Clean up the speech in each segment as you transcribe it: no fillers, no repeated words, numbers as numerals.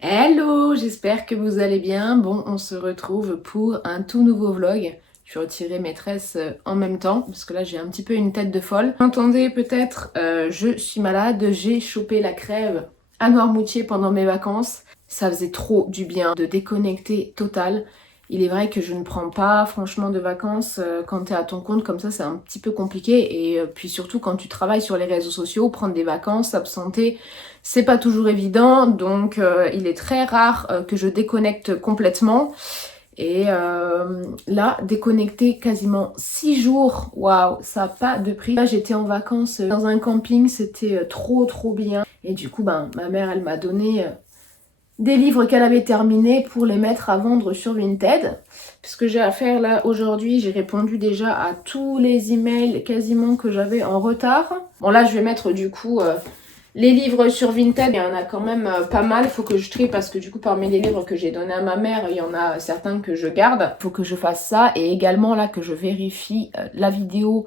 Hello, j'espère que vous allez bien. Bon, on se retrouve pour un tout nouveau vlog. Je vais retirer mes tresses en même temps, parce que là j'ai un petit peu une tête de folle. Vous entendez peut-être, je suis malade, j'ai chopé la crève à Noirmoutier pendant mes vacances. Ça faisait trop du bien de déconnecter total. Il est vrai que je ne prends pas franchement de vacances quand tu es à ton compte comme ça, c'est un petit peu compliqué. Et puis surtout quand tu travailles sur les réseaux sociaux, prendre des vacances, s'absenter, c'est pas toujours évident. Donc il est très rare que je déconnecte complètement. Et là, déconnecter quasiment 6 jours, waouh, ça n'a pas de prix. Là, j'étais en vacances dans un camping, c'était trop bien. Et du coup, ben, ma mère, elle m'a donné des livres qu'elle avait terminés pour les mettre à vendre sur Vinted. Ce que j'ai à faire là aujourd'hui, j'ai répondu déjà à tous les emails quasiment que j'avais en retard. Bon là, je vais mettre du coup les livres sur Vinted. Il y en a quand même pas mal. Il faut que je trie parce que du coup, parmi les livres que j'ai donnés à ma mère, il y en a certains que je garde. Il faut que je fasse ça et également là que je vérifie la vidéo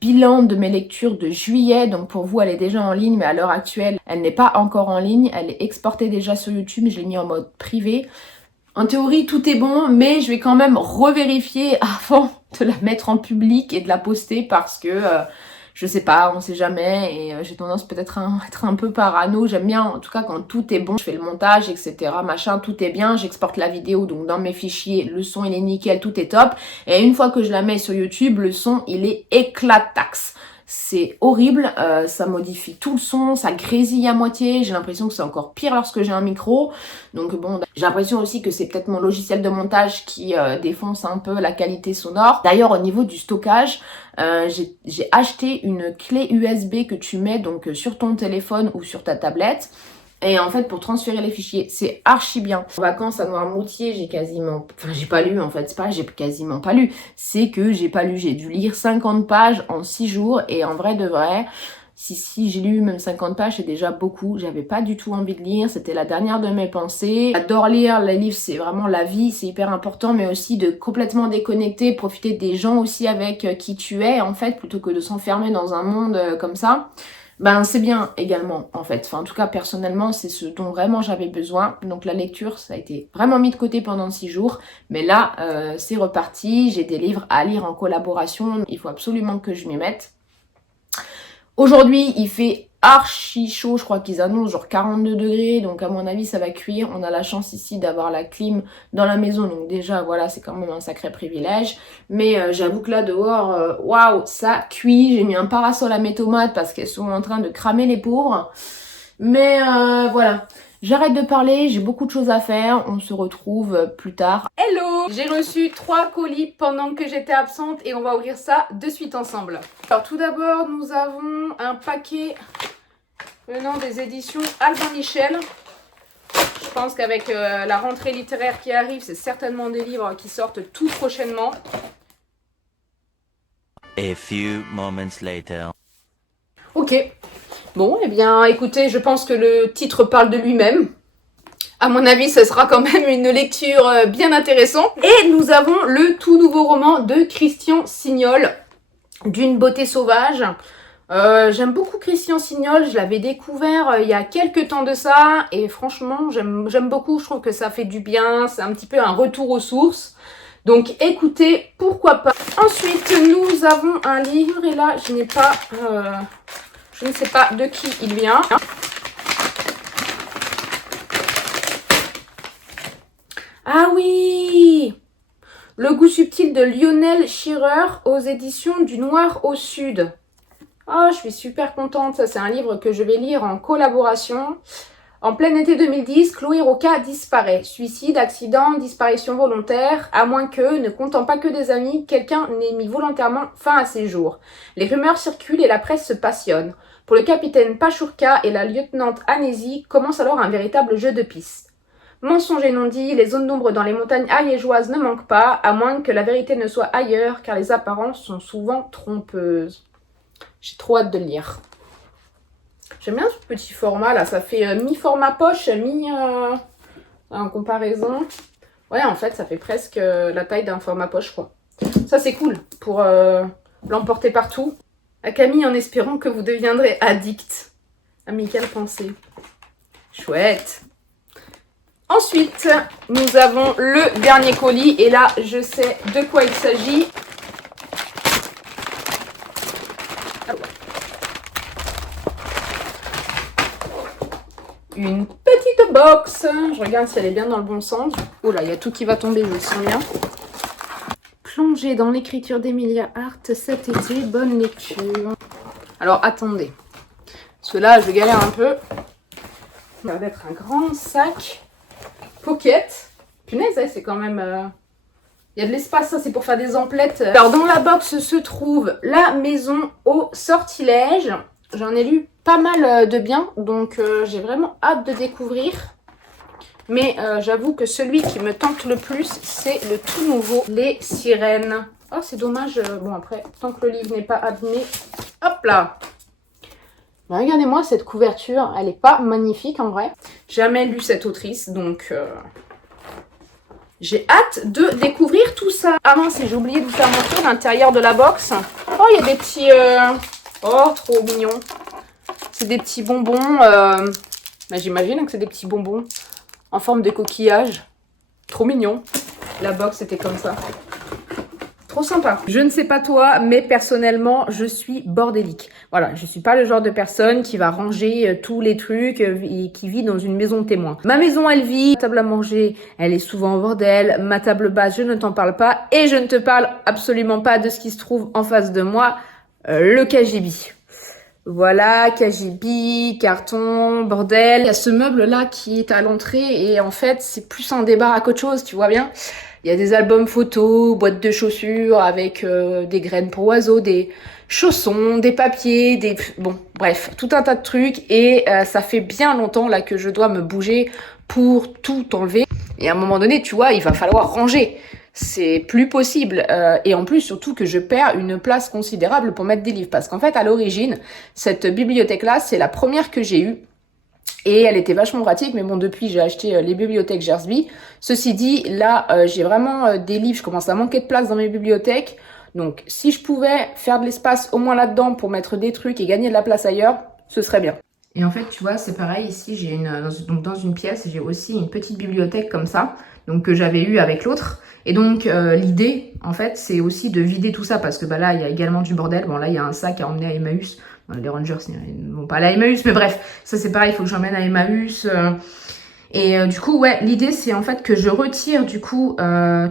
bilan de mes lectures de juillet. Donc pour vous, elle est déjà en ligne, mais à l'heure actuelle, elle n'est pas encore en ligne. Elle est exportée déjà sur YouTube, je l'ai mis en mode privé. En théorie, tout est bon, mais je vais quand même revérifier avant de la mettre en public et de la poster parce que je sais pas, on sait jamais et j'ai tendance peut-être à être un peu parano. J'aime bien, en tout cas, quand tout est bon, je fais le montage, etc. Machin, tout est bien, j'exporte la vidéo, donc dans mes fichiers, le son il est nickel, tout est top. Et une fois que je la mets sur YouTube, le son il est éclataxe. C'est horrible, ça modifie tout le son, ça grésille à moitié, j'ai l'impression que c'est encore pire lorsque j'ai un micro. Donc bon, j'ai l'impression aussi que c'est peut-être mon logiciel de montage qui défonce un peu la qualité sonore. D'ailleurs, au niveau du stockage, j'ai acheté une clé USB que tu mets donc sur ton téléphone ou sur ta tablette. Et en fait, pour transférer les fichiers, c'est archi bien. En vacances à Noirmoutier, j'ai quasiment... Enfin, j'ai pas lu, en fait. C'est pas j'ai quasiment pas lu. C'est que j'ai pas lu. J'ai dû lire 50 pages en 6 jours. Et en vrai de vrai, si j'ai lu même 50 pages, c'est déjà beaucoup. J'avais pas du tout envie de lire. C'était la dernière de mes pensées. J'adore lire. Les livres, c'est vraiment la vie. C'est hyper important. Mais aussi de complètement déconnecter, profiter des gens aussi avec qui tu es, en fait, plutôt que de s'enfermer dans un monde comme ça. Ben c'est bien également en fait, enfin en tout cas personnellement c'est ce dont vraiment j'avais besoin. Donc la lecture ça a été vraiment mis de côté pendant 6 jours, mais là c'est reparti, j'ai des livres à lire en collaboration, il faut absolument que je m'y mette. Aujourd'hui, il fait archi chaud, je crois qu'ils annoncent genre 42 degrés, donc à mon avis ça va cuire. On a la chance ici d'avoir la clim dans la maison, donc déjà voilà, c'est quand même un sacré privilège. Mais j'avoue que là dehors, waouh, ça cuit. J'ai mis un parasol à mes tomates parce qu'elles sont en train de cramer les pauvres. Mais voilà, j'arrête de parler, j'ai beaucoup de choses à faire, on se retrouve plus tard. Hello! J'ai reçu 3 colis pendant que j'étais absente et on va ouvrir ça de suite ensemble. Alors tout d'abord, nous avons un paquet venant des éditions Albin Michel. Je pense qu'avec la rentrée littéraire qui arrive, c'est certainement des livres qui sortent tout prochainement. A few moments later. Ok. Bon, eh bien, écoutez, je pense que le titre parle de lui-même. À mon avis, ce sera quand même une lecture bien intéressante. Et nous avons le tout nouveau roman de Christian Signol, D'une beauté sauvage. J'aime beaucoup Christian Signol, je l'avais découvert il y a quelques temps de ça, et franchement, j'aime beaucoup, je trouve que ça fait du bien, c'est un petit peu un retour aux sources. Donc écoutez, pourquoi pas. Ensuite, nous avons un livre, et là, je ne sais pas de qui il vient. Ah oui! Le goût subtil de Lionel Schirrer aux éditions du Noir au Sud. Oh, je suis super contente. Ça, c'est un livre que je vais lire en collaboration. En plein été 2010, Chloé Roca disparaît. Suicide, accident, disparition volontaire, à moins que, ne comptant pas que des amis, quelqu'un n'ait mis volontairement fin à ses jours. Les rumeurs circulent et la presse se passionne. Pour le capitaine Pachourka et la lieutenante Anési, commence alors un véritable jeu de pistes. Mensonges et non-dits, les zones d'ombre dans les montagnes ariégeoises ne manquent pas, à moins que la vérité ne soit ailleurs, car les apparences sont souvent trompeuses. J'ai trop hâte de le lire. J'aime bien ce petit format là, ça fait mi-format poche, en comparaison. Ouais, en fait, ça fait presque la taille d'un format poche, quoi. Ça, c'est cool pour l'emporter partout. À Camille, en espérant que vous deviendrez addict. Amicale pensée. Chouette. Ensuite, nous avons le dernier colis et là, je sais de quoi il s'agit. Une petite box. Je regarde si elle est bien dans le bon sens. Oh là, il y a tout qui va tomber, je le sens bien. Plonger dans l'écriture d'Emilia Hart cet été. Bonne lecture. Alors, attendez. Parce que là, je galère un peu. Ça va être un grand sac pocket. Punaise, c'est quand même... Il y a de l'espace, ça c'est pour faire des emplettes. Alors, dans la box se trouve la maison au sortilège. J'en ai lu pas mal de bien, donc j'ai vraiment hâte de découvrir. Mais j'avoue que celui qui me tente le plus, c'est le tout nouveau Les Sirènes. Oh, c'est dommage. Bon, après, tant que le livre n'est pas abîmé. Hop là! Ben, regardez-moi cette couverture. Elle n'est pas magnifique en vrai. Jamais lu cette autrice, donc j'ai hâte de découvrir tout ça. Ah mince, j'ai oublié de vous faire montrer l'intérieur de la box. Oh, il y a des petits... Oh, trop mignon. C'est des petits bonbons. Ben, j'imagine que c'est des petits bonbons en forme de coquillage. Trop mignon. La box était comme ça. Trop sympa. Je ne sais pas toi, mais personnellement, je suis bordélique. Voilà, je suis pas le genre de personne qui va ranger tous les trucs et qui vit dans une maison témoin. Ma maison, elle vit. Ma table à manger, elle est souvent au bordel. Ma table basse, je ne t'en parle pas. Et je ne te parle absolument pas de ce qui se trouve en face de moi, le KGB. Voilà, KGB, carton, bordel. Il y a ce meuble-là qui est à l'entrée et en fait, c'est plus un débat qu'autre chose, tu vois bien. Il y a des albums photos, boîtes de chaussures avec des graines pour oiseaux, des chaussons, des papiers, des... Bon, bref, tout un tas de trucs. Et ça fait bien longtemps là que je dois me bouger pour tout enlever. Et à un moment donné, tu vois, il va falloir ranger. C'est plus possible. Et en plus, surtout que je perds une place considérable pour mettre des livres. Parce qu'en fait, à l'origine, cette bibliothèque-là, c'est la première que j'ai eue. Et elle était vachement pratique, mais bon, depuis, j'ai acheté les bibliothèques Gersby. Ceci dit, là, j'ai vraiment des livres, je commence à manquer de place dans mes bibliothèques. Donc, si je pouvais faire de l'espace au moins là-dedans pour mettre des trucs et gagner de la place ailleurs, ce serait bien. Et en fait, tu vois, c'est pareil, ici, j'ai donc dans une pièce, j'ai aussi une petite bibliothèque comme ça, donc que j'avais eu avec l'autre. Et donc, l'idée, en fait, c'est aussi de vider tout ça, parce que bah, là, il y a également du bordel. Bon, là, il y a un sac à emmener à Emmaüs. Les Rangers, ils vont pas aller à Emmaüs, mais bref, ça c'est pareil, il faut que j'emmène à Emmaüs. Et du coup, ouais, l'idée c'est en fait que je retire du coup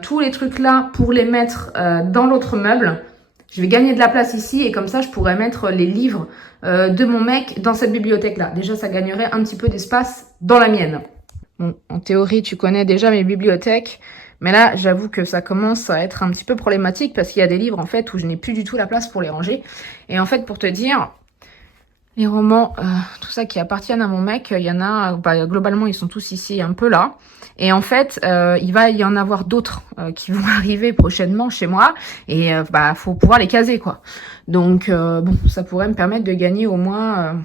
tous les trucs là pour les mettre dans l'autre meuble. Je vais gagner de la place ici et comme ça je pourrais mettre les livres de mon mec dans cette bibliothèque là. Déjà ça gagnerait un petit peu d'espace dans la mienne. Bon, en théorie tu connais déjà mes bibliothèques. Mais là, j'avoue que ça commence à être un petit peu problématique parce qu'il y a des livres en fait où je n'ai plus du tout la place pour les ranger. Et en fait, pour te dire, les romans, tout ça qui appartiennent à mon mec, il y en a, bah, globalement, ils sont tous ici un peu là. Et en fait, il va y en avoir d'autres qui vont arriver prochainement chez moi. Et bah, faut pouvoir les caser, quoi. Donc, bon, ça pourrait me permettre de gagner au moins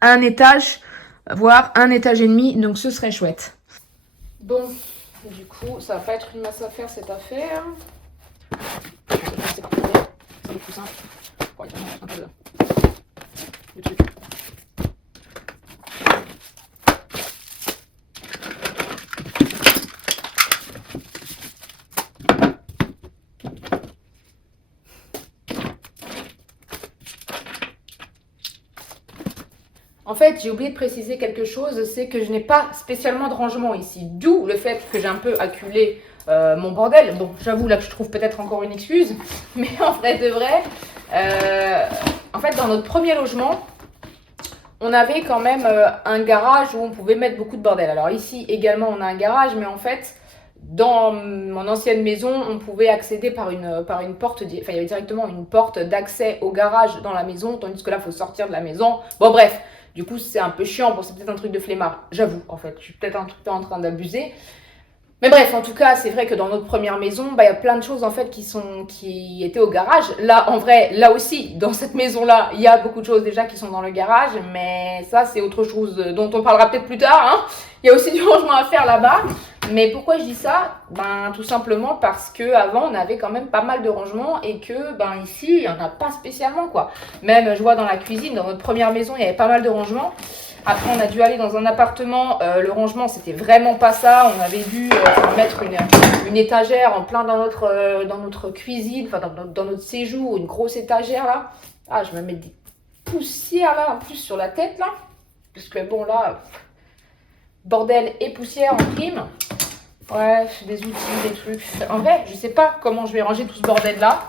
un étage, voire un étage et demi. Donc, ce serait chouette. Bon. Du coup, ça va pas être une masse à faire cette affaire. C'est le plus simple. Bon, il y a un peu de truc. En fait, j'ai oublié de préciser quelque chose, c'est que je n'ai pas spécialement de rangement ici. D'où le fait que j'ai un peu acculé mon bordel. Bon, j'avoue là que je trouve peut-être encore une excuse, mais en vrai de vrai, en fait, dans notre premier logement, on avait quand même un garage où on pouvait mettre beaucoup de bordel. Alors ici également, on a un garage, mais en fait, dans mon ancienne maison, on pouvait accéder par une porte, enfin il y avait directement une porte d'accès au garage dans la maison, tandis que là, il faut sortir de la maison. Bon bref. Du coup, c'est un peu chiant. Bon, c'est peut-être un truc de flemmard. J'avoue, en fait. Je suis peut-être un peu en train d'abuser. Mais bref, en tout cas, c'est vrai que dans notre première maison, bah, y a plein de choses, en fait, qui étaient au garage. Là, en vrai, là aussi, dans cette maison-là, il y a beaucoup de choses déjà qui sont dans le garage. Mais ça, c'est autre chose dont on parlera peut-être plus tard, hein. Il y a aussi du rangement à faire là-bas. Mais pourquoi je dis ça? Ben, tout simplement parce que avant on avait quand même pas mal de rangements et que, ben, ici, il n'y en a pas spécialement, quoi. Même, je vois dans la cuisine, dans notre première maison, il y avait pas mal de rangements. Après, on a dû aller dans un appartement. Le rangement, c'était vraiment pas ça. On avait dû mettre une étagère en plein dans notre cuisine, enfin dans notre séjour, une grosse étagère là. Ah, je vais mettre des poussières là, en plus sur la tête là. Parce que bon là, bordel et poussière en prime. Ouais, des outils, des trucs. En vrai, je sais pas comment je vais ranger tout ce bordel là.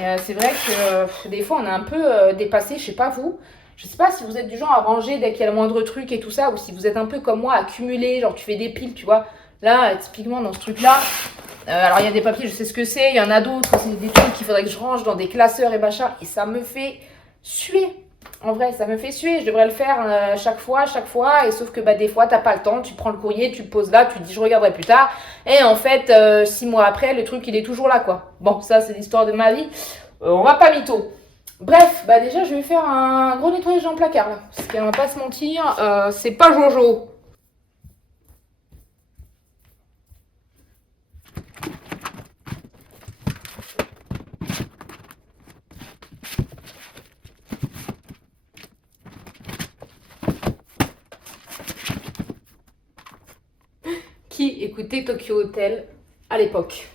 Et c'est vrai que des fois on est un peu dépassé, je sais pas vous. Je sais pas si vous êtes du genre à ranger dès qu'il y a le moindre truc et tout ça, ou si vous êtes un peu comme moi, à accumuler, genre tu fais des piles, tu vois. Là, typiquement dans ce truc-là, alors il y a des papiers, je sais ce que c'est, il y en a d'autres, c'est des trucs qu'il faudrait que je range dans des classeurs et machin, et ça me fait suer. En vrai, ça me fait suer, je devrais le faire chaque fois, et sauf que des fois, t'as pas le temps, tu prends le courrier, tu le poses là, tu te dis je regarderai plus tard, et en fait, 6 mois après, le truc, il est toujours là, quoi. Bon, ça, c'est l'histoire de ma vie, on va pas mytho. Bref, déjà, je vais faire un gros nettoyage dans le placard, là, parce qu'on va pas se mentir, c'est pas Jojo. Qui écoutait Tokyo Hotel à l'époque?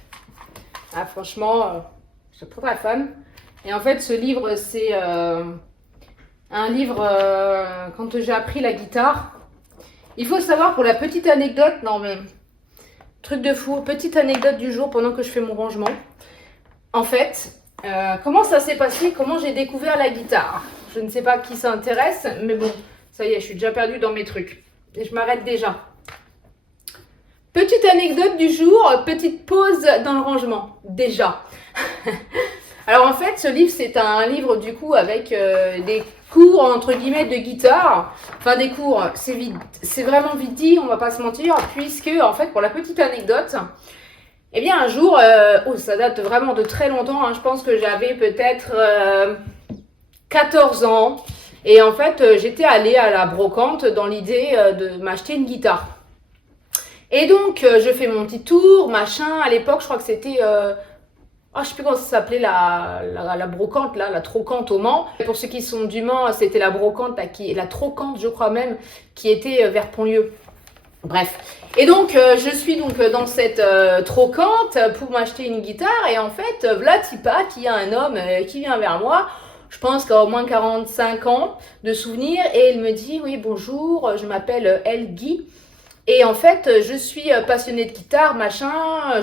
Ah, franchement, je suis très très fan. Et en fait, ce livre, c'est un livre quand j'ai appris la guitare. Il faut savoir pour la petite anecdote, non mais truc de fou, petite anecdote du jour pendant que je fais mon rangement. En fait, comment ça s'est passé? Comment j'ai découvert la guitare? Je ne sais pas qui ça intéresse, mais bon, ça y est, je suis déjà perdue dans mes trucs. Et je m'arrête déjà. Petite anecdote du jour, petite pause dans le rangement, déjà. Alors en fait, ce livre, c'est un livre du coup avec des cours entre guillemets de guitare. Enfin des cours, c'est vraiment vite dit, on va pas se mentir, puisque en fait, pour la petite anecdote, eh bien un jour, ça date vraiment de très longtemps, hein, je pense que j'avais peut-être 14 ans. Et en fait, j'étais allée à la brocante dans l'idée de m'acheter une guitare. Et donc, je fais mon petit tour, machin. À l'époque, je crois que c'était... je sais plus comment ça s'appelait, la brocante, là, la trocante au Mans. Pour ceux qui sont du Mans, c'était la brocante, la trocante, je crois même, qui était vers Pontlieu. Bref. Et donc, je suis donc dans cette trocante pour m'acheter une guitare. Et en fait, v'là Tipa, qu'il y a un homme qui vient vers moi. Je pense qu'il a au moins 45 ans de souvenirs. Et il me dit, oui, bonjour, je m'appelle El Guy. Et en fait, je suis passionnée de guitare, machin,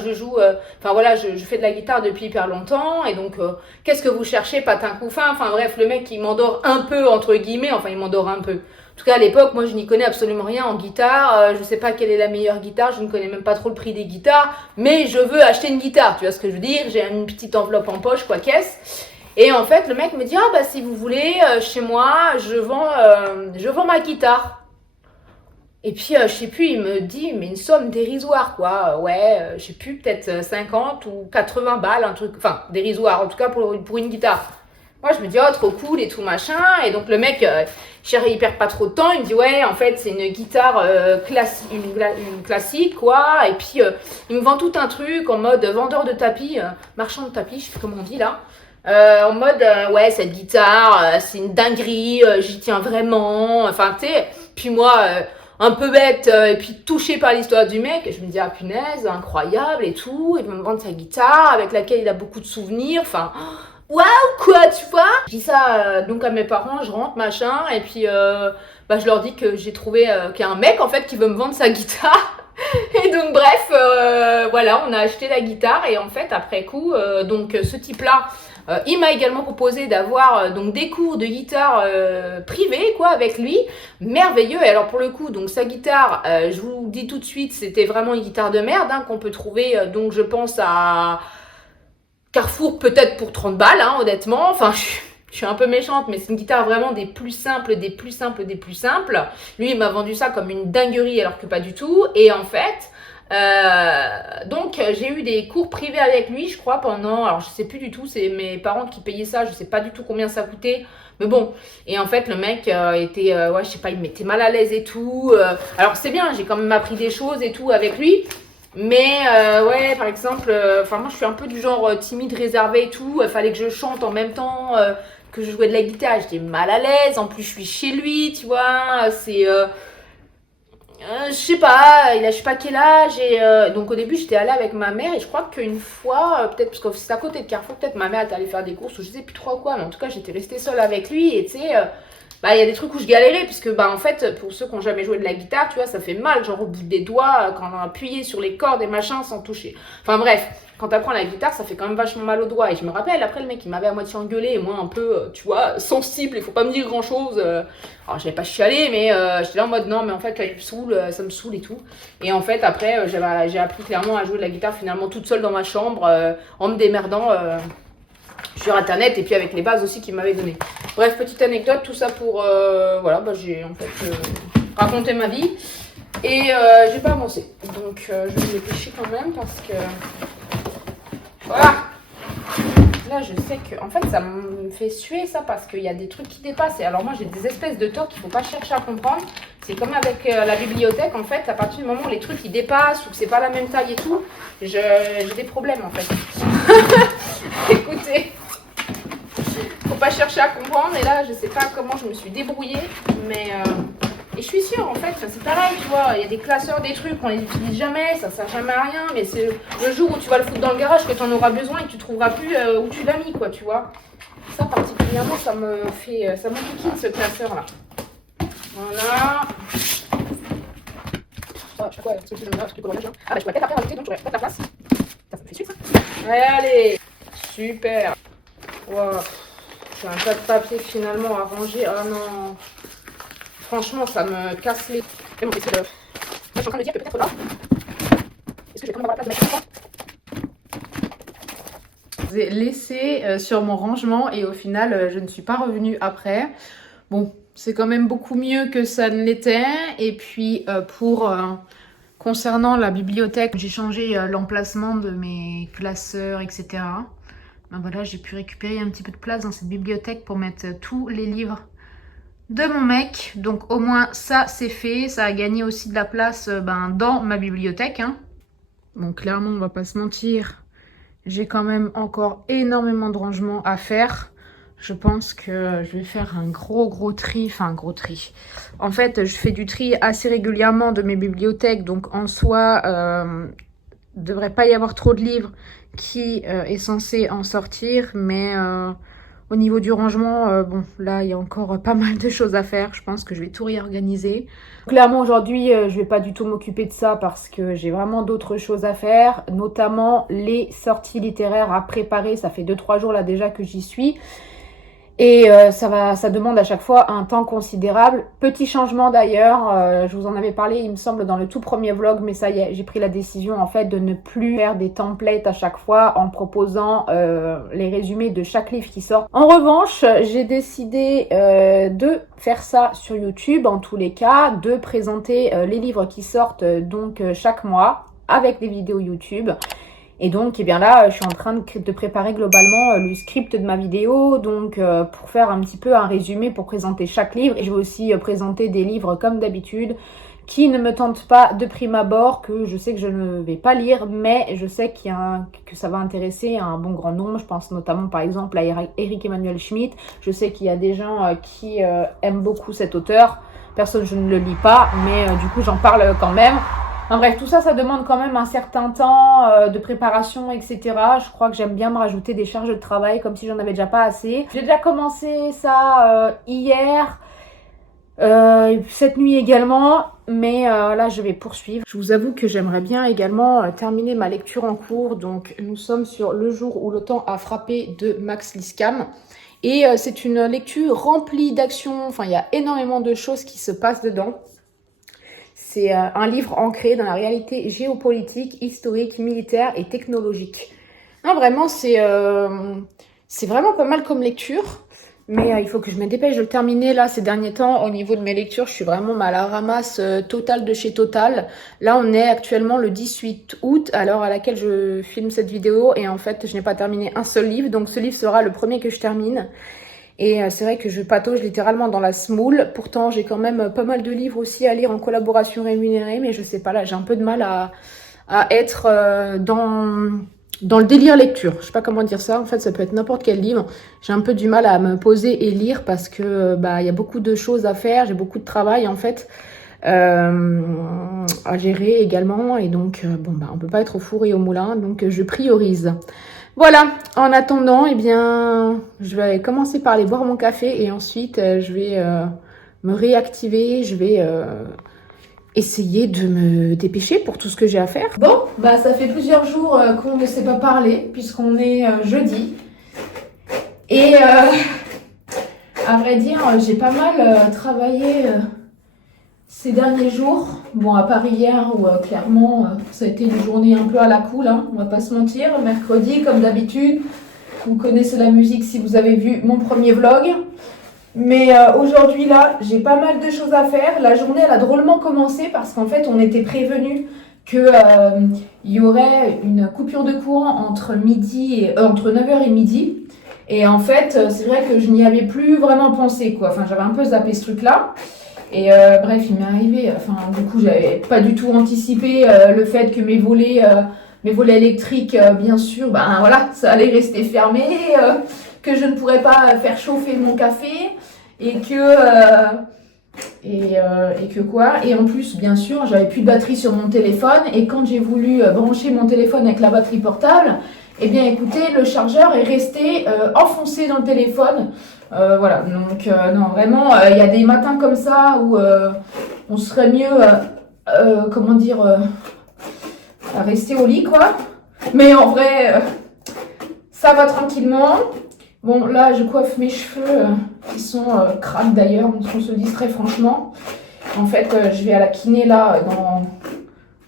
je joue, je fais de la guitare depuis hyper longtemps, et donc, qu'est-ce que vous cherchez, patin couffin, enfin bref, le mec, il m'endort un peu, entre guillemets, enfin, il m'endort un peu. En tout cas, à l'époque, moi, je n'y connais absolument rien en guitare, je sais pas quelle est la meilleure guitare, je ne connais même pas trop le prix des guitares, mais je veux acheter une guitare, tu vois ce que je veux dire, j'ai une petite enveloppe en poche, quoi qu'est-ce. Et en fait, le mec me dit, si vous voulez, chez moi, je vends ma guitare. Et puis, je sais plus, il me dit, mais une somme dérisoire, quoi. Je sais plus, peut-être 50 ou 80 balles, un truc, enfin, dérisoire, en tout cas pour une guitare. Moi, je me dis, trop cool et tout, machin. Et donc, le mec, il perd pas trop de temps. Il me dit, ouais, en fait, c'est une guitare une classique, quoi. Et puis, il me vend tout un truc en mode vendeur de tapis, marchand de tapis, je sais plus comment on dit, là. En mode, cette guitare, c'est une dinguerie, j'y tiens vraiment. Enfin, tu sais, puis moi... un peu bête et puis touchée par l'histoire du mec, je me dis punaise, incroyable et tout, il va me vendre sa guitare avec laquelle il a beaucoup de souvenirs, enfin waouh quoi, tu vois. Je dis ça donc à mes parents, je rentre machin et puis je leur dis que j'ai trouvé qu'il y a un mec en fait qui veut me vendre sa guitare. Et donc bref, on a acheté la guitare et en fait après coup, ce type-là, il m'a également proposé d'avoir donc des cours de guitare privés quoi avec lui, merveilleux. Et alors pour le coup, donc sa guitare, je vous dis tout de suite, c'était vraiment une guitare de merde qu'on peut trouver donc je pense à Carrefour peut-être pour 30 balles, honnêtement. Enfin, je suis un peu méchante, mais c'est une guitare vraiment des plus simples, des plus simples, des plus simples. Lui, il m'a vendu ça comme une dinguerie alors que pas du tout. Et en fait... j'ai eu des cours privés avec lui, je crois, alors je sais plus du tout, c'est mes parents qui payaient ça, je sais pas du tout combien ça coûtait, mais bon. Et en fait, le mec était, je sais pas, il me mettait mal à l'aise et tout. Alors c'est bien, j'ai quand même appris des choses et tout avec lui. Mais par exemple, moi je suis un peu du genre timide, réservé et tout. Il fallait que je chante en même temps que je jouais de la guitare, j'étais mal à l'aise. En plus, je suis chez lui, tu vois. C'est... je sais pas, il a je sais pas quel âge. Et donc au début, j'étais allée avec ma mère. Et je crois qu'une fois, peut-être parce que c'est à côté de Carrefour, peut-être ma mère était allée faire des courses ou je sais plus trop quoi. Mais en tout cas, j'étais restée seule avec lui. Et tu sais... bah il y a des trucs où je galérais puisque bah en fait pour ceux qui ont jamais joué de la guitare tu vois ça fait mal genre au bout des doigts quand on a appuyé sur les cordes et machin sans toucher. Enfin bref, quand t'apprends la guitare ça fait quand même vachement mal aux doigts et je me rappelle après le mec il m'avait à moitié engueulé et moi un peu tu vois sensible, il faut pas me dire grand chose. Alors j'avais pas chialé mais j'étais là en mode non mais en fait là il me saoule, ça me saoule et tout. Et en fait après j'ai appris clairement à jouer de la guitare finalement toute seule dans ma chambre en me démerdant sur internet et puis avec les bases aussi qu'il m'avait donné. Bref, petite anecdote, tout ça pour voilà, bah, j'ai en fait raconté ma vie et j'ai pas avancé. Donc je vais me dépêcher quand même parce que voilà. Là, je sais que en fait ça me fait suer ça parce qu'il y a des trucs qui dépassent. Et alors moi j'ai des espèces de tocs qu'il faut pas chercher à comprendre. C'est comme avec la bibliothèque en fait, à partir du moment où les trucs ils dépassent ou que c'est pas la même taille et tout, j'ai des problèmes en fait. Écoutez, faut pas chercher à comprendre et là je sais pas comment je me suis débrouillée mais et je suis sûre en fait c'est pareil tu vois, il y a des classeurs des trucs on les utilise jamais, ça sert jamais à rien mais c'est le jour où tu vas le foutre dans le garage que tu en auras besoin et que tu trouveras plus où tu l'as mis quoi tu vois. Ça particulièrement ça me piquine ce classeur là. Voilà. Ah, je sais quoi, c'est que je me tu peux remettre, hein. Ah bah je pourrais peut-être après rajouter donc j'aurais peut-être la place. Ça me fait suite ça. Allez, super. Wow. J'ai un tas de papier finalement à ranger. Ah non. Franchement, ça me casse les... Mais bon, c'est le... Moi, je suis en train de me dire que peut-être là... Est-ce que je vais quand même avoir la place de mettre ça ? Je l'ai laissé sur mon rangement et au final, je ne suis pas revenue après. Bon, c'est quand même beaucoup mieux que ça ne l'était. Et puis, concernant la bibliothèque, j'ai changé l'emplacement de mes classeurs, etc. Ben voilà, j'ai pu récupérer un petit peu de place dans cette bibliothèque pour mettre tous les livres de mon mec. Donc au moins ça c'est fait. Ça a gagné aussi de la place dans ma bibliothèque. Hein. Bon clairement on va pas se mentir. J'ai quand même encore énormément de rangements à faire. Je pense que je vais faire un gros tri. Enfin un gros tri. En fait je fais du tri assez régulièrement de mes bibliothèques. Donc en soi devrait pas y avoir trop de livres qui est censé en sortir, mais au niveau du rangement, bon, là, il y a encore pas mal de choses à faire. Je pense que je vais tout réorganiser. Clairement, aujourd'hui, je vais pas du tout m'occuper de ça parce que j'ai vraiment d'autres choses à faire, notamment les sorties littéraires à préparer. Ça fait 2-3 jours là déjà que j'y suis. Et ça demande à chaque fois un temps considérable. Petit changement d'ailleurs, je vous en avais parlé il me semble dans le tout premier vlog, mais ça y est, j'ai pris la décision en fait de ne plus faire des templates à chaque fois en proposant les résumés de chaque livre qui sort. En revanche, j'ai décidé de faire ça sur YouTube en tous les cas, de présenter les livres qui sortent donc chaque mois avec des vidéos YouTube. Et donc, eh bien là, je suis en train de préparer globalement le script de ma vidéo, donc pour faire un petit peu un résumé pour présenter chaque livre. Et je vais aussi présenter des livres comme d'habitude qui ne me tentent pas de prime abord, que je sais que je ne vais pas lire, mais je sais que ça va intéresser un bon grand nombre. Je pense notamment par exemple à Eric Emmanuel Schmitt. Je sais qu'il y a des gens qui aiment beaucoup cet auteur. Personne, je ne le lis pas, mais du coup j'en parle quand même. Enfin, bref, tout ça, ça demande quand même un certain temps de préparation, etc. Je crois que j'aime bien me rajouter des charges de travail comme si j'en avais déjà pas assez. J'ai déjà commencé ça hier, cette nuit également, mais là, je vais poursuivre. Je vous avoue que j'aimerais bien également terminer ma lecture en cours. Donc, nous sommes sur Le jour où le temps a frappé de Max Liskam. Et c'est une lecture remplie d'actions. Enfin, il y a énormément de choses qui se passent dedans. C'est un livre ancré dans la réalité géopolitique, historique, militaire et technologique. Non, vraiment, c'est vraiment pas mal comme lecture. Mais il faut que je me dépêche de le terminer là ces derniers temps. Au niveau de mes lectures, je suis vraiment mal à la ramasse totale de chez Total. Là, on est actuellement le 18 août, à l'heure à laquelle je filme cette vidéo. Et en fait, je n'ai pas terminé un seul livre. Donc ce livre sera le premier que je termine. Et c'est vrai que je patauge littéralement dans la semoule. Pourtant, j'ai quand même pas mal de livres aussi à lire en collaboration rémunérée. Mais je sais pas, là, j'ai un peu de mal à être dans le délire lecture. Je sais pas comment dire ça. En fait, ça peut être n'importe quel livre. J'ai un peu du mal à me poser et lire parce que il y a beaucoup de choses à faire. J'ai beaucoup de travail en fait à gérer également. Et donc, on peut pas être au four et au moulin. Donc, je priorise. Voilà. En attendant, eh bien, je vais commencer par aller boire mon café et ensuite, je vais me réactiver. Je vais essayer de me dépêcher pour tout ce que j'ai à faire. Bon, ça fait plusieurs jours qu'on ne s'est pas parlé, puisqu'on est jeudi. Et à vrai dire, j'ai pas mal travaillé ces derniers jours. Bon, à part hier, où clairement, ça a été une journée un peu à la cool, hein, on va pas se mentir. Mercredi, comme d'habitude, vous connaissez la musique si vous avez vu mon premier vlog. Mais aujourd'hui là, j'ai pas mal de choses à faire. La journée elle a drôlement commencé parce qu'en fait on était prévenus que il y aurait une coupure de courant entre 9h et midi. Et en fait, c'est vrai que je n'y avais plus vraiment pensé quoi. Enfin, j'avais un peu zappé ce truc là. Et bref, il m'est arrivé, du coup, j'avais pas du tout anticipé le fait que mes volets électriques, bien sûr, voilà, ça allait rester fermé, que je ne pourrais pas faire chauffer mon café, et que quoi. Et en plus, bien sûr, j'avais plus de batterie sur mon téléphone, et quand j'ai voulu brancher mon téléphone avec la batterie portable, eh bien, écoutez, le chargeur est resté enfoncé dans le téléphone. Voilà, donc non, vraiment, il y a des matins comme ça où on serait mieux, à rester au lit, quoi. Mais en vrai, ça va tranquillement. Bon, là, je coiffe mes cheveux, qui sont crades d'ailleurs, on se le dit très franchement. En fait, je vais à la kiné, là,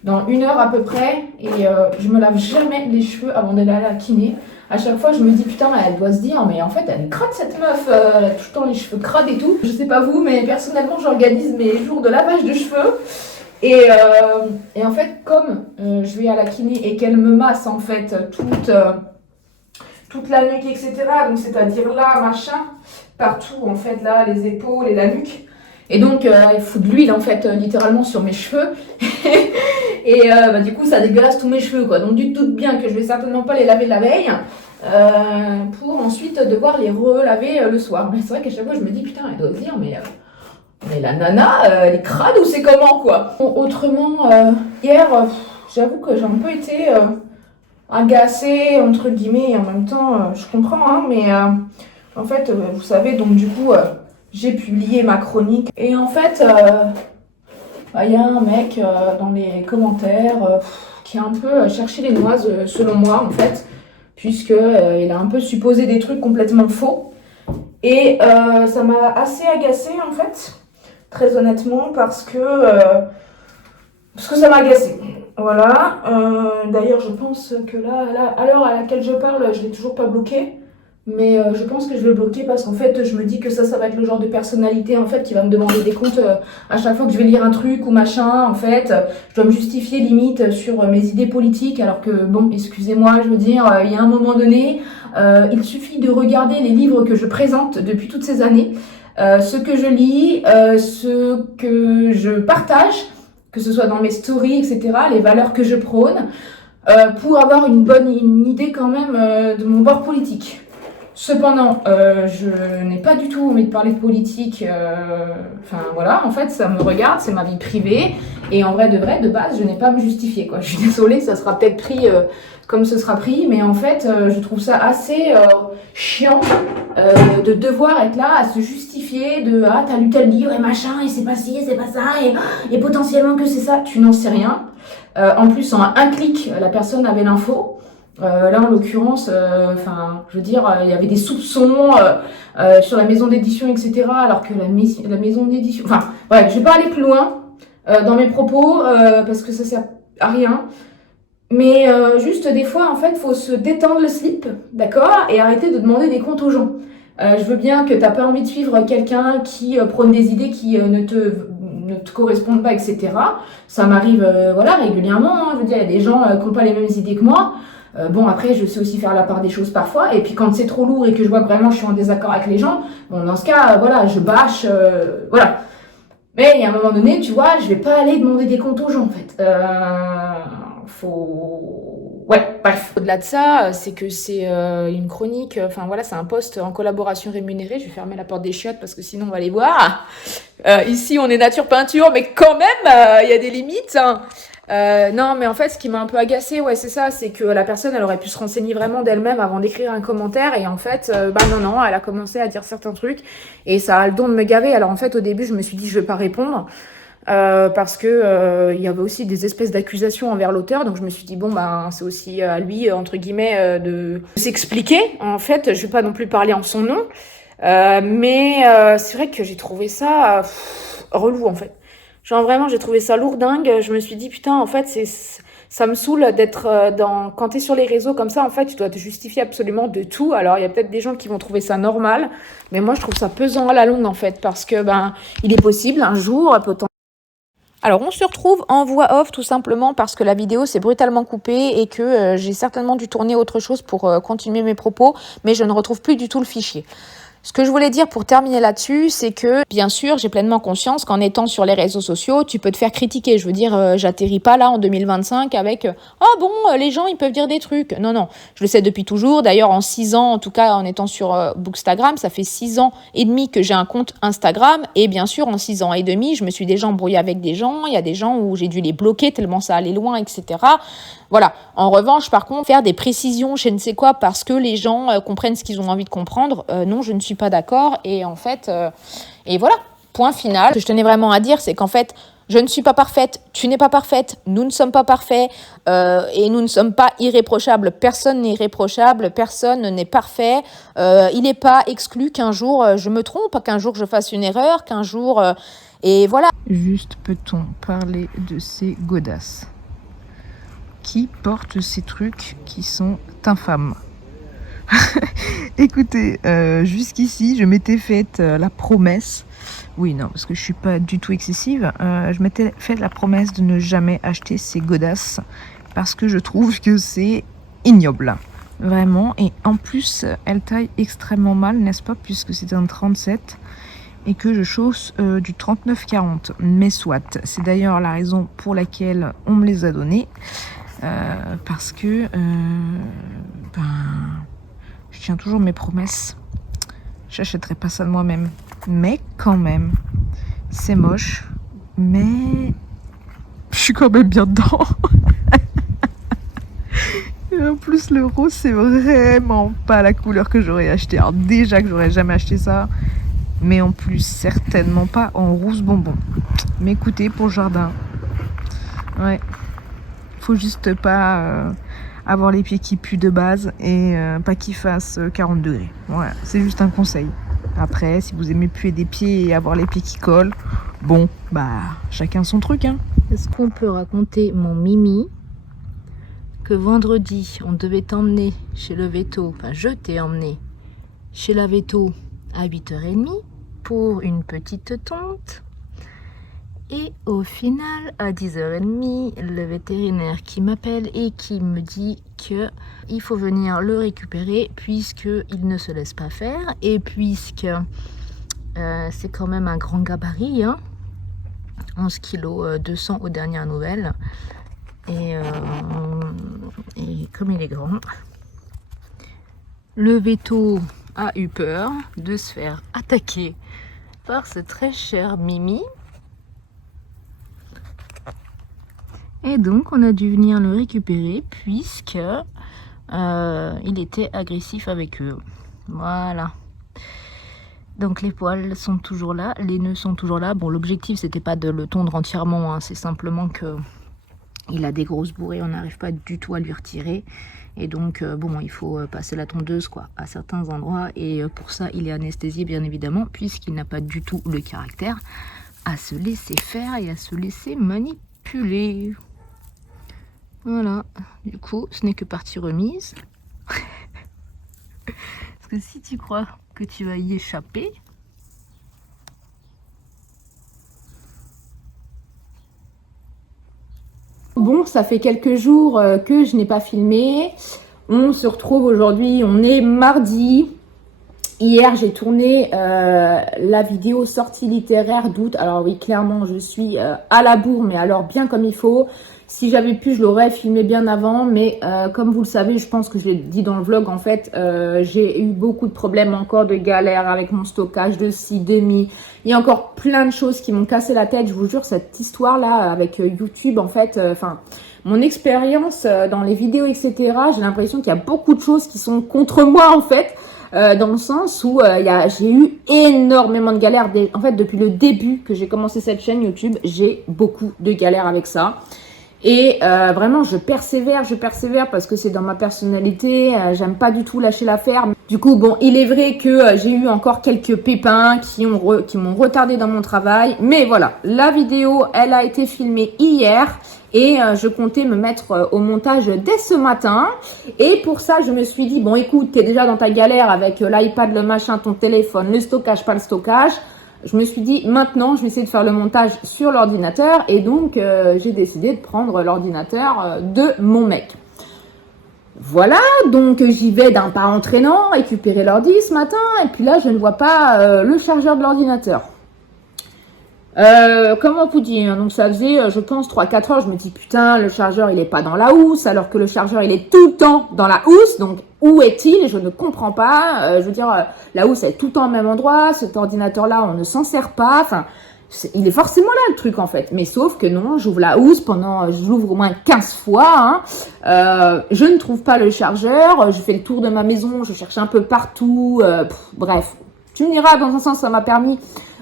dans 1 heure à peu près, et je me lave jamais les cheveux avant d'aller à la kiné. À chaque fois, je me dis, putain, elle doit se dire, mais en fait, elle est crade cette meuf, elle a tout le temps les cheveux crades et tout. Je sais pas vous, mais personnellement, j'organise mes jours de lavage de cheveux. Et en fait, comme je vais à la kiné et qu'elle me masse, en fait, toute la nuque, etc., donc c'est-à-dire là, machin, partout, en fait, là, les épaules et la nuque. Et donc, elle fout de l'huile, en fait, littéralement sur mes cheveux. Et du coup, ça dégueulasse tous mes cheveux, quoi. Donc, tu te doutes bien que je vais certainement pas les laver la veille pour ensuite devoir les relaver le soir. Mais c'est vrai qu'à chaque fois, je me dis, putain, elle doit se dire, mais la nana, elle est crade ou c'est comment, quoi. Bon, autrement, hier, j'avoue que j'ai un peu été agacée, entre guillemets, et en même temps, je comprends, hein, mais en fait, vous savez, donc du coup, j'ai publié ma chronique. Et en fait, y a un mec dans les commentaires qui a un peu cherché les noises, selon moi, en fait, puisque il a un peu supposé des trucs complètement faux. Et ça m'a assez agacée, en fait, très honnêtement, parce que ça m'a agacée. Voilà. D'ailleurs, je pense que là, à l'heure à laquelle je parle, je l'ai toujours pas bloqué. Mais je pense que je vais bloquer parce qu'en fait, je me dis que ça va être le genre de personnalité en fait qui va me demander des comptes à chaque fois que je vais lire un truc ou machin. En fait, je dois me justifier limite sur mes idées politiques. Alors que bon, excusez-moi, je veux dire, il y a un moment donné, il suffit de regarder les livres que je présente depuis toutes ces années, ce que je lis, ce que je partage, que ce soit dans mes stories, etc., les valeurs que je prône, pour avoir une idée quand même de mon bord politique. Cependant, je n'ai pas du tout envie de parler de politique, voilà, en fait, ça me regarde, c'est ma vie privée, et en vrai, de base, je n'ai pas à me justifier, quoi. Je suis désolée, ça sera peut-être pris comme ce sera pris, mais en fait, je trouve ça assez chiant de devoir être là à se justifier de « Ah, t'as lu tel livre, et machin, et c'est pas ci, et c'est pas ça, et potentiellement que c'est ça », tu n'en sais rien. En plus, en un clic, la personne avait l'info. Là, en l'occurrence, je veux dire, il y avait des soupçons sur la maison d'édition, etc. Alors que la maison d'édition... Enfin, bref, je vais pas aller plus loin dans mes propos parce que ça sert à rien. Mais juste, des fois, en fait, faut se détendre le slip, d'accord? Et arrêter de demander des comptes aux gens. Je veux bien que t'as pas envie de suivre quelqu'un qui prône des idées qui ne te correspondent pas, etc. Ça m'arrive, régulièrement. Hein. Je veux dire, il y a des gens qui n'ont pas les mêmes idées que moi. Bon, après, je sais aussi faire la part des choses parfois. Et puis, quand c'est trop lourd et que je vois que vraiment je suis en désaccord avec les gens, bon, dans ce cas, je bâche, voilà. Mais il y a un moment donné, tu vois, je vais pas aller demander des comptes aux gens, en fait. Ouais, bref. Au-delà de ça, c'est que c'est une chronique, enfin voilà, c'est un post en collaboration rémunérée. Je vais fermer la porte des chiottes parce que sinon on va les voir. Ici, on est nature peinture, mais quand même, il y a des limites. Hein. Non, mais en fait, ce qui m'a un peu agacée, ouais, c'est ça, c'est que la personne, elle aurait pu se renseigner vraiment d'elle-même avant d'écrire un commentaire, et en fait, non, elle a commencé à dire certains trucs, et ça a le don de me gaver. Alors en fait, au début, je me suis dit, je vais pas répondre, parce que il y avait aussi des espèces d'accusations envers l'auteur, donc je me suis dit, bon, c'est aussi à lui, entre guillemets, de s'expliquer. En fait, je vais pas non plus parler en son nom, mais c'est vrai que j'ai trouvé ça relou, en fait. Genre vraiment, j'ai trouvé ça lourdingue. Je me suis dit, putain, en fait, ça me saoule d'être quand t'es sur les réseaux comme ça, en fait, tu dois te justifier absolument de tout. Alors, il y a peut-être des gens qui vont trouver ça normal, mais moi, je trouve ça pesant à la longue, en fait, parce que, il est possible, un jour, potentiellement. Alors, on se retrouve en voix off, tout simplement, parce que la vidéo s'est brutalement coupée et que j'ai certainement dû tourner autre chose pour continuer mes propos, mais je ne retrouve plus du tout le fichier. Ce que je voulais dire pour terminer là-dessus, c'est que, bien sûr, j'ai pleinement conscience qu'en étant sur les réseaux sociaux, tu peux te faire critiquer. Je veux dire, j'atterris pas là en 2025 avec « Ah bon, les gens, ils peuvent dire des trucs ». Non, non, je le sais depuis toujours. D'ailleurs, en 6 ans, en tout cas, en étant sur Bookstagram, ça fait 6 ans et demi que j'ai un compte Instagram. Et bien sûr, en 6 ans et demi, je me suis déjà embrouillée avec des gens. Il y a des gens où j'ai dû les bloquer tellement ça allait loin, etc. Voilà. En revanche, par contre, faire des précisions, je ne sais quoi, parce que les gens comprennent ce qu'ils ont envie de comprendre, non, je ne suis pas d'accord. Et en fait, et voilà, point final. Ce que je tenais vraiment à dire, c'est qu'en fait, je ne suis pas parfaite, tu n'es pas parfaite, nous ne sommes pas parfaits et nous ne sommes pas irréprochables. Personne n'est irréprochable, personne n'est parfait. Il n'est pas exclu qu'un jour je me trompe, qu'un jour je fasse une erreur, qu'un jour... et voilà. Juste peut-on parler de ces godasses qui portent ces trucs qui sont infâmes. Écoutez, jusqu'ici, je m'étais faite la promesse, oui, non, parce que je suis pas du tout excessive, je m'étais faite la promesse de ne jamais acheter ces godasses, parce que je trouve que c'est ignoble, vraiment, et en plus, elles taillent extrêmement mal, n'est-ce pas, puisque c'est un 37, et que je chausse du 39-40, mais soit, c'est d'ailleurs la raison pour laquelle on me les a donnés, parce que je tiens toujours mes promesses. J'achèterai pas ça de moi-même, mais quand même c'est moche, mais je suis quand même bien dedans. Et en plus le rose c'est vraiment pas la couleur que j'aurais acheté. Alors déjà que j'aurais jamais acheté ça, mais en plus certainement pas en rose bonbon. Mais écoutez, pour le jardin, ouais, faut juste pas avoir les pieds qui puent de base et pas qu'ils fassent 40 degrés. Voilà, c'est juste un conseil. Après, si vous aimez puer des pieds et avoir les pieds qui collent, bon, chacun son truc, hein. Est-ce qu'on peut raconter mon Mimi que vendredi, on devait t'emmener chez le veto, enfin je t'ai emmené chez la veto à 8h30 pour une petite tonte. Et au final, à 10h30, le vétérinaire qui m'appelle et qui me dit qu'il faut venir le récupérer puisqu'il ne se laisse pas faire et puisque c'est quand même un grand gabarit, hein, 11 kg 200 aux dernières nouvelles. Et comme il est grand, le veto a eu peur de se faire attaquer par ce très cher Mimi. Et donc on a dû venir le récupérer puisque il était agressif avec eux. Voilà. Donc les poils sont toujours là, les nœuds sont toujours là. Bon, l'objectif c'était pas de le tondre entièrement, hein, c'est simplement que il a des grosses bourrées, on n'arrive pas du tout à lui retirer. Et donc bon, il faut passer la tondeuse quoi à certains endroits. Et pour ça il est anesthésié bien évidemment, puisqu'il n'a pas du tout le caractère à se laisser faire et à se laisser manipuler. Voilà, du coup, ce n'est que partie remise. Parce que si tu crois que tu vas y échapper... Bon, ça fait quelques jours que je n'ai pas filmé. On se retrouve aujourd'hui, on est mardi. Hier, j'ai tourné la vidéo sortie littéraire d'août. Alors oui, clairement, je suis à la bourre, mais alors bien comme il faut. Si j'avais pu, je l'aurais filmé bien avant, mais comme vous le savez, je pense que je l'ai dit dans le vlog, en fait, j'ai eu beaucoup de problèmes encore, de galères avec mon stockage de ci, de mi. Il y a encore plein de choses qui m'ont cassé la tête. Je vous jure, cette histoire-là avec YouTube, en fait, mon expérience dans les vidéos, etc., j'ai l'impression qu'il y a beaucoup de choses qui sont contre moi, en fait. Dans le sens où j'ai eu énormément de galères. En fait, depuis le début que j'ai commencé cette chaîne YouTube, j'ai beaucoup de galères avec ça. Et vraiment, je persévère parce que c'est dans ma personnalité. J'aime pas du tout lâcher l'affaire. Du coup, bon, il est vrai que j'ai eu encore quelques pépins qui m'ont retardé dans mon travail. Mais voilà, la vidéo, elle a été filmée hier. Et je comptais me mettre au montage dès ce matin. Et pour ça, je me suis dit, bon écoute, t'es déjà dans ta galère avec l'iPad, le machin, ton téléphone, le stockage, pas le stockage. Je me suis dit, maintenant, je vais essayer de faire le montage sur l'ordinateur. Et donc, j'ai décidé de prendre l'ordinateur de mon mec. Voilà, donc j'y vais d'un pas entraînant, récupérer l'ordi ce matin. Et puis là, je ne vois pas le chargeur de l'ordinateur. Comment vous dire, donc ça faisait je pense 3-4 heures, je me dis putain le chargeur il est pas dans la housse alors que le chargeur il est tout le temps dans la housse, donc où est-il? Je ne comprends pas, je veux dire la housse elle est tout le temps au même endroit, cet ordinateur là on ne s'en sert pas, enfin il est forcément là le truc en fait, mais sauf que non, j'ouvre la housse je l'ouvre au moins 15 fois, hein. Je ne trouve pas le chargeur, je fais le tour de ma maison, je cherche un peu partout, bref, tu me diras dans un sens ça m'a permis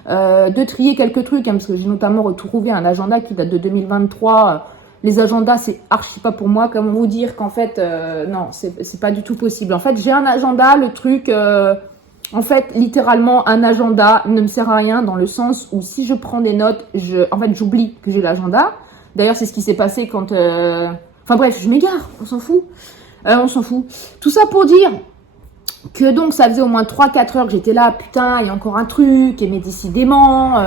de trier quelques trucs, hein, parce que j'ai notamment retrouvé un agenda qui date de 2023. Les agendas, c'est archi pas pour moi. Comment vous dire qu'en fait, non, c'est pas du tout possible. En fait, j'ai un agenda, le truc, en fait, littéralement, un agenda ne me sert à rien dans le sens où si je prends des notes, en fait, j'oublie que j'ai l'agenda. D'ailleurs, c'est ce qui s'est passé quand... Enfin bref, je m'égare, on s'en fout. On s'en fout. Tout ça pour dire... que donc ça faisait au moins 3-4 heures que j'étais là, putain, il y a encore un truc, et mais décidément,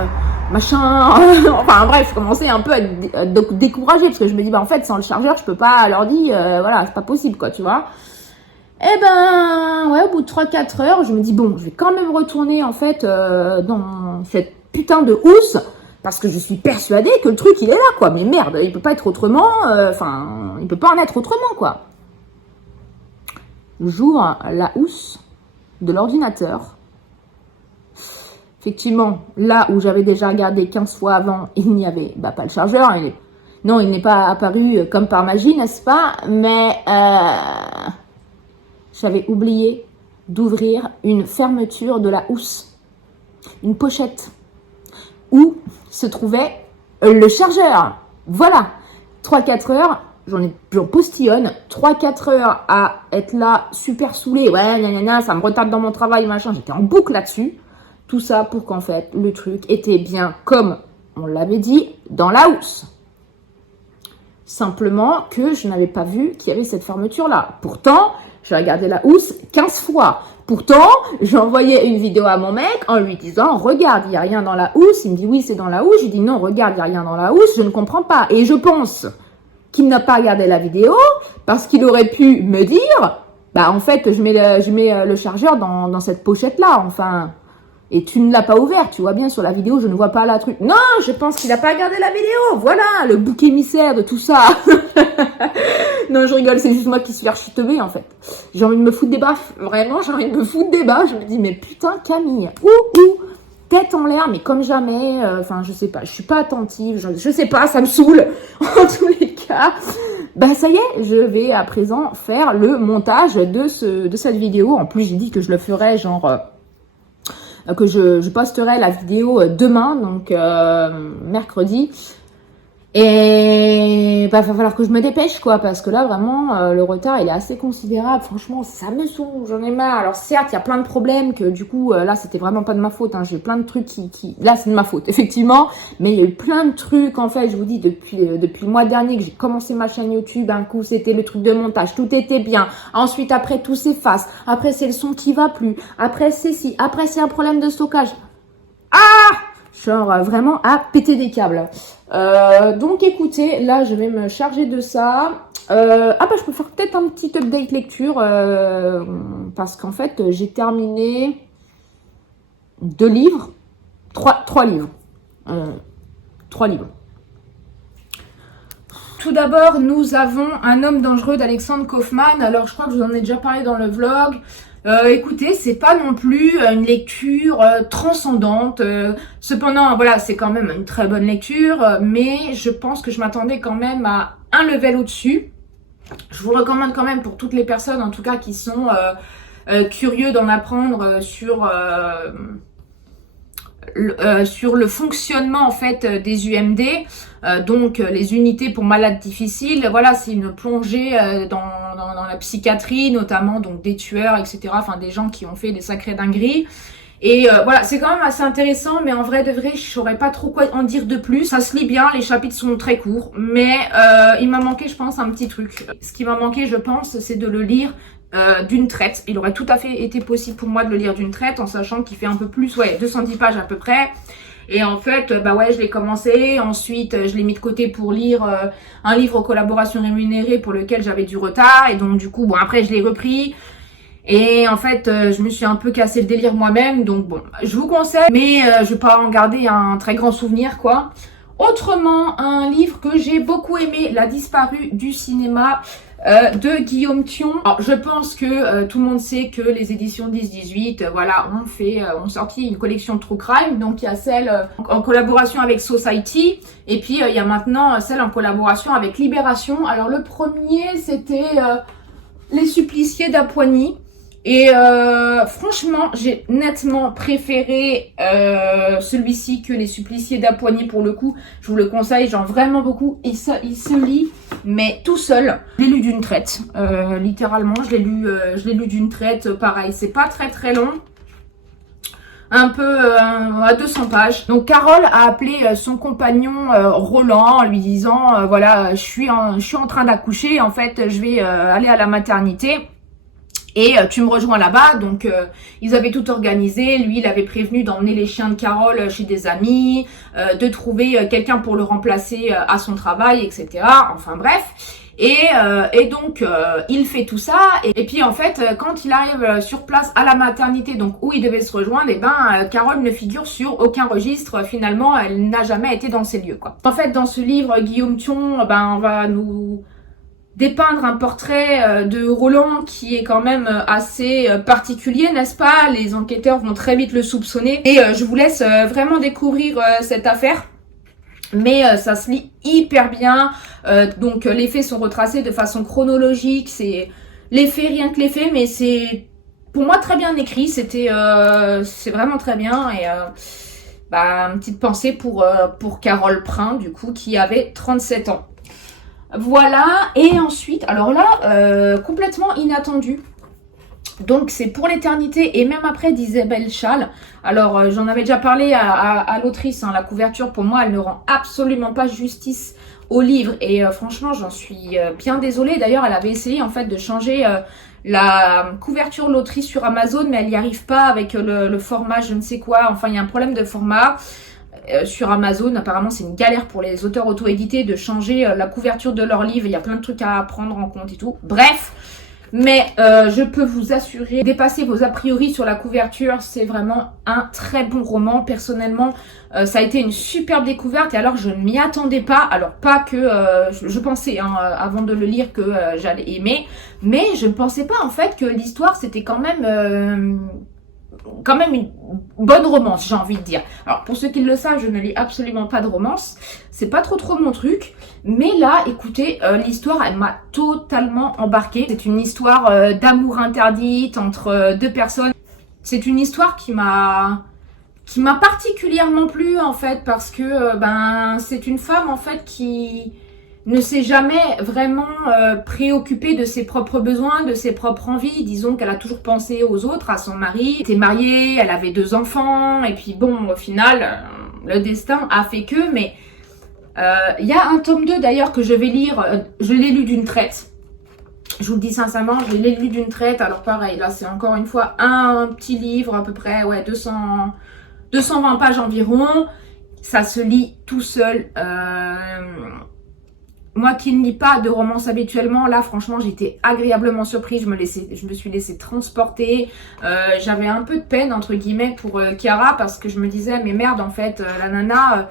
machin, enfin bref, je commençais un peu à être découragée, parce que je me dis, bah en fait, sans le chargeur, je peux pas, l'ordi, voilà, c'est pas possible, quoi, tu vois. Et ben, ouais, au bout de 3-4 heures, je me dis, bon, je vais quand même retourner, en fait, dans cette putain de housse, parce que je suis persuadée que le truc, il est là, quoi, mais merde, il peut pas être autrement, il peut pas en être autrement, quoi. J'ouvre la housse de l'ordinateur. Effectivement, là où j'avais déjà regardé 15 fois avant, il n'y avait pas le chargeur. Non, il n'est pas apparu comme par magie, n'est-ce pas? Mais j'avais oublié d'ouvrir une fermeture de la housse. Une pochette où se trouvait le chargeur. Voilà, 3-4 heures. J'en postillonne 3-4 heures à être là, super saoulée. Ouais, gna, ça me retarde dans mon travail, machin. J'étais en boucle là-dessus. Tout ça pour qu'en fait, le truc était bien, comme on l'avait dit, dans la housse. Simplement que je n'avais pas vu qu'il y avait cette fermeture-là. Pourtant, j'ai regardé la housse 15 fois. Pourtant, j'ai envoyé une vidéo à mon mec en lui disant « Regarde, il n'y a rien dans la housse. » Il me dit « Oui, c'est dans la housse. » J'ai dit « Non, regarde, il n'y a rien dans la housse. Je ne comprends pas. » Et je pense... qu'il n'a pas regardé la vidéo, parce qu'il aurait pu me dire, bah en fait, je mets le chargeur dans cette pochette-là, enfin, et tu ne l'as pas ouvert, tu vois bien sur la vidéo, je ne vois pas la truc. Non, je pense qu'il n'a pas regardé la vidéo, voilà, le bouc émissaire de tout ça. Non, je rigole, c'est juste moi qui suis archi-teubée, en fait. J'ai envie de me foutre des baffes, vraiment, j'ai envie de me foutre des baffes, je me dis, mais putain, Camille, tête en l'air, mais comme jamais, je sais pas, je suis pas attentive, je sais pas, ça me saoule, en tous les cas. Bah ça y est, je vais à présent faire le montage de cette vidéo. En plus, j'ai dit que je le ferais, que je posterai la vidéo demain, donc mercredi. Et va falloir que je me dépêche, quoi, parce que là, vraiment, le retard, il est assez considérable. Franchement, ça me saoule, j'en ai marre. Alors, certes, il y a plein de problèmes que, du coup, là, c'était vraiment pas de ma faute. Hein. J'ai plein de trucs Là, c'est de ma faute, effectivement. Mais il y a eu plein de trucs, en fait, je vous dis, depuis le mois dernier que j'ai commencé ma chaîne YouTube. Un coup, c'était le truc de montage, tout était bien. Ensuite, après, tout s'efface. Après, c'est le son qui va plus. Après, c'est ci. Après, c'est un problème de stockage. Genre vraiment à péter des câbles. Donc écoutez, là je vais me charger de ça. Je peux faire peut-être un petit update lecture parce qu'en fait j'ai terminé 2 livres, 3 livres. 3 livres. Tout d'abord, nous avons Un homme dangereux d'Alexandre Kaufman. Alors, je crois que je vous en ai déjà parlé dans le vlog. Écoutez, c'est pas non plus une lecture transcendante. Cependant, voilà, c'est quand même une très bonne lecture. Mais je pense que je m'attendais quand même à un level au-dessus. Je vous recommande quand même pour toutes les personnes, en tout cas, qui sont curieux d'en apprendre sur le fonctionnement en fait des UMD, donc les unités pour malades difficiles. Voilà, c'est une plongée dans la psychiatrie, notamment donc des tueurs, etc. Enfin des gens qui ont fait des sacrées dingueries. Et voilà, c'est quand même assez intéressant, mais en vrai de vrai, je saurais pas trop quoi en dire de plus. Ça se lit bien, les chapitres sont très courts, mais il m'a manqué, je pense, un petit truc. Ce qui m'a manqué, je pense, c'est de le lire d'une traite. Il aurait tout à fait été possible pour moi de le lire d'une traite, en sachant qu'il fait un peu plus, 210 pages à peu près. Et en fait, je l'ai commencé, ensuite je l'ai mis de côté pour lire un livre aux collaborations rémunérées pour lequel j'avais du retard, et donc du coup, après je l'ai repris. Et en fait, je me suis un peu cassé le délire moi-même, donc bon, je vous conseille, mais je vais pas en garder un très grand souvenir, quoi. Autrement, un livre que j'ai beaucoup aimé, La disparue du cinéma, de Guillaume Thion. Alors, je pense que tout le monde sait que les éditions 10-18, ont sorti une collection de True Crime. Donc, il y a celle en collaboration avec Society, et puis il y a maintenant celle en collaboration avec Libération. Alors, le premier, c'était Les Suppliciés d'Appoigny. Et franchement, j'ai nettement préféré celui-ci que Les Suppliciés d'Appoigny pour le coup. Je vous le conseille, genre vraiment beaucoup. Et ça, il se lit, mais tout seul. Je l'ai lu d'une traite, littéralement. Je l'ai lu d'une traite, pareil. C'est pas très très long. Un peu à 200 pages. Donc Carole a appelé son compagnon Roland en lui disant voilà, je suis en train d'accoucher. En fait, je vais aller à la maternité. Et tu me rejoins là-bas, donc ils avaient tout organisé. Lui, il avait prévenu d'emmener les chiens de Carole chez des amis, de trouver quelqu'un pour le remplacer à son travail, etc. Enfin bref. Et donc il fait tout ça. Et puis en fait, quand il arrive sur place à la maternité, donc où il devait se rejoindre, Carole ne figure sur aucun registre. Finalement, elle n'a jamais été dans ces lieux, quoi. En fait, dans ce livre, Guillaume Thion, on va nous dépeindre un portrait de Roland qui est quand même assez particulier, n'est-ce pas? Les enquêteurs vont très vite le soupçonner. Et je vous laisse vraiment découvrir cette affaire. Mais ça se lit hyper bien. Donc les faits sont retracés de façon chronologique. C'est les faits, rien que les faits, mais c'est pour moi très bien écrit. C'est vraiment très bien. Et une petite pensée pour Carole Prin, du coup, qui avait 37 ans. Voilà, et ensuite, alors là, complètement inattendu. Donc c'est Pour l'éternité et même après d'Isabelle Schall. Alors j'en avais déjà parlé à l'autrice, la couverture pour moi elle ne rend absolument pas justice au livre. Et franchement j'en suis bien désolée. D'ailleurs elle avait essayé en fait de changer la couverture de l'autrice sur Amazon, mais elle n'y arrive pas avec le format je ne sais quoi. Enfin il y a un problème de format. Sur Amazon, apparemment c'est une galère pour les auteurs auto-édités de changer la couverture de leur livre. Il y a plein de trucs à prendre en compte et tout. Bref, mais je peux vous assurer, dépasser vos a priori sur la couverture, c'est vraiment un très bon roman. Personnellement, ça a été une superbe découverte et alors je ne m'y attendais pas. Alors pas que je pensais avant de le lire que j'allais aimer, mais je ne pensais pas en fait que l'histoire c'était quand même une bonne romance, j'ai envie de dire. Alors pour ceux qui le savent, je ne lis absolument pas de romance, c'est pas trop mon truc, mais là écoutez, l'histoire elle m'a totalement embarquée. C'est une histoire d'amour interdite entre deux personnes. C'est une histoire qui m'a particulièrement plu en fait, parce que c'est une femme en fait qui ne s'est jamais vraiment préoccupée de ses propres besoins, de ses propres envies. Disons qu'elle a toujours pensé aux autres, à son mari. Elle était mariée, elle avait 2 enfants, et puis bon, au final, le destin a fait que, mais il y a un tome 2 d'ailleurs que je vais lire, je l'ai lu d'une traite. Je vous le dis sincèrement, je l'ai lu d'une traite. Alors pareil, là c'est encore une fois un petit livre, à peu près 220 pages environ. Ça se lit tout seul. moi qui ne lis pas de romance habituellement, là franchement j'étais agréablement surprise, je me suis laissée transporter. J'avais un peu de peine entre guillemets pour Chiara parce que je me disais mais merde en fait la nana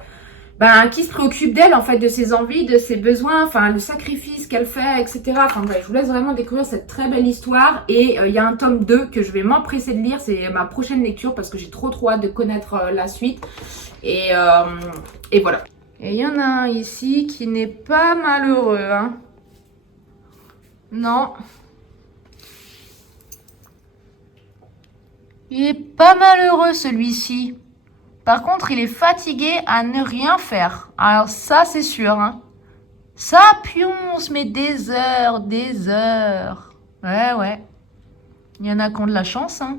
qui se préoccupe d'elle en fait, de ses envies, de ses besoins, enfin le sacrifice qu'elle fait, etc. Enfin bref, je vous laisse vraiment découvrir cette très belle histoire et il y a un tome 2 que je vais m'empresser de lire, c'est ma prochaine lecture parce que j'ai trop hâte de connaître la suite et voilà. Et il y en a un ici qui n'est pas malheureux, hein. Non. Il est pas malheureux celui-ci. Par contre, il est fatigué à ne rien faire. Alors ça, c'est sûr, hein. Ça, pionce, mais des heures, des heures. Ouais, ouais. Il y en a qui ont de la chance, hein.